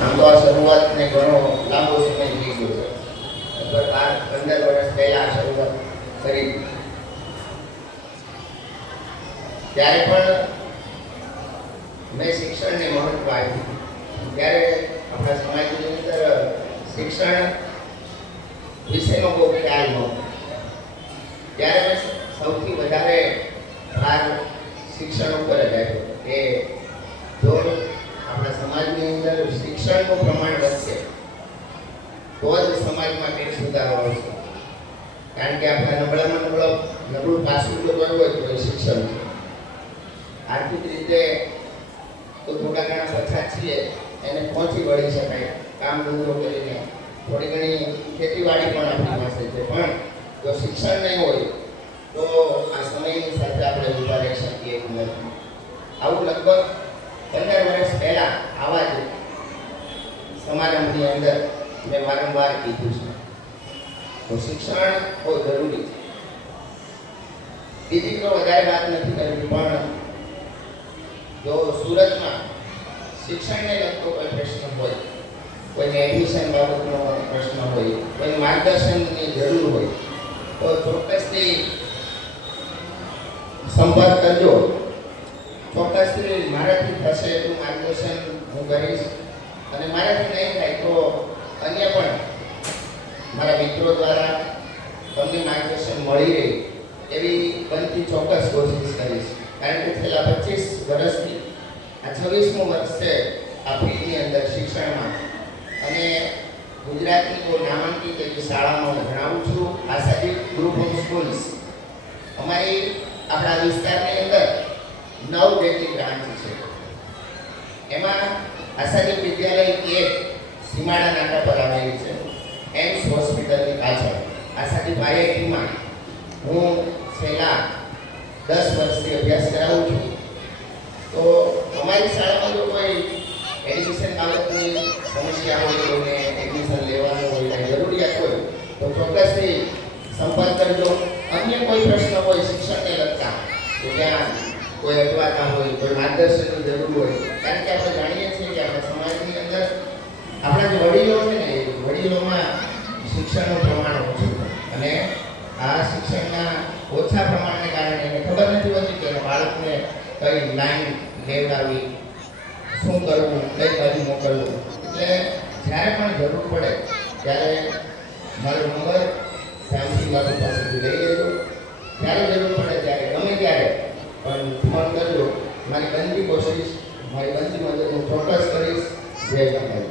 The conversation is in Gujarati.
આમ તો આ શરૂઆતને ઘણો લાંબો સમય થઈ ગયો છે. લગભગ 15 વર્ષ પહેલા શરૂઆત કરી. ત્યારે પણ મેં શિક્ષણને મહત્વ આપ્યું. ત્યારે આપણા સમાજની અંદર શિક્ષણ વિશેનો બહુ ખ્યાલ નહોતો. ત્યારે મેં સૌથી વધારે ભાર શિક્ષણ ઉપર જ આપ્યો કે જો આપણા સમાજની અંદર શિક્ષણનું પ્રમાણ વધશે તો જ સમાજમાં કંઈક સુધારો આવશે. કારણ કે આપણા નબળું પાસું જો કરવું હોય તો એ શિક્ષણ છે. આર્થિક રીતે તો થોડા ઘણા પછાત છીએ, એને પહોંચી વળી શકાય કામ ધંધો કરીને. થોડી ઘણી ખેતીવાડી પણ આપણી પાસે છે, પણ જો શિક્ષણ નહીં હોય તો આ સમયની સાથે આપણે ઊભા રહી શકીએ એવું નથી. આવું લગભગ 15 વર્ષ પહેલા આવા જ સમારંભની અંદર મેં વારંવાર કીધું છે. તો શિક્ષણ બહુ જરૂરી છે. બીજી તો વધારે વાત નથી કરવી, પણ જો સુરતમાં શિક્ષણને લગતો કોઈ પ્રશ્ન હોય, કોઈને એડમિશન બાબતનો પ્રશ્ન હોય, કોઈને માર્ગદર્શનની જરૂર હોય તો ચોક્કસથી સંપર્ક કરજો. ચોક્કસથી મારાથી થશે એટલું માર્ગદર્શન હું કરીશ, અને મારાથી નહીં થાય તો અન્ય પણ મારા મિત્રો દ્વારા તમને માર્ગદર્શન મળી રહે એવી બનતી ચોક્કસ કોશિશ કરીશ. કારણ કે છેલ્લા 25 વર્ષથી આ 26મું વર્ષ છે આ ફિલ્ડની અંદર શિક્ષણમાં, અને ગુજરાતની કોઈ નામાંકિત એવી શાળામાં હું ભણાવું છું. આશાદીપ ગ્રુપ ઓફ સ્કૂલ્સ અમારી આપણા વિસ્તારની અંદર 9 જેટલી બ્રાન્ચ છે. એમાં આશાદીપ વિદ્યાલય એક સીમાડા નાકા પર આવેલી છે, એમ્સ હોસ્પિટલની પાછળ. આશાદીપ IITમાં હું છેલ્લા 10 વર્ષથી અભ્યાસ કરાવું છું. તો અમારી શાળામાં જો કોઈ એડમિશન બાબતની સમસ્યા હોય, કોઈને એડમિશન લેવાનું હોય, કંઈ જરૂરિયાત હોય તો ચોક્કસથી સંપર્ક કરજો. અન્ય કોઈ પ્રશ્ન હોય શિક્ષણને લગતા, તો ત્યાં કોઈ અટવાતા હોય, કોઈ માર્ગદર્શનની જરૂર હોય, કારણ કે આપણે જાણીએ છીએ કે આપણા સમાજની અંદર આપણા જે વડીલો છે ને, એ વડીલોમાં શિક્ષણનું પ્રમાણ ઓછું છે, અને આ શિક્ષણના ઓછા પ્રમાણને કારણે એને ખબર નથી હોતી કે બાળકને કઈ લાઈન લેવડાવી, શું કરવું, કઈ બાજુ મોકલવું. એટલે જ્યારે પણ જરૂર પડે ત્યારે મારો નંબર શ્યામસિંહ બાબુ પાસેથી લઈ લેજો. જ્યારે જરૂર પડે ત્યારે ગમે ત્યારે પણ ફોન કરજો. મારી બનતી કોશિશ, મારી બનતી મદદ હું ચોક્કસ કરીશ. જય ગંગા.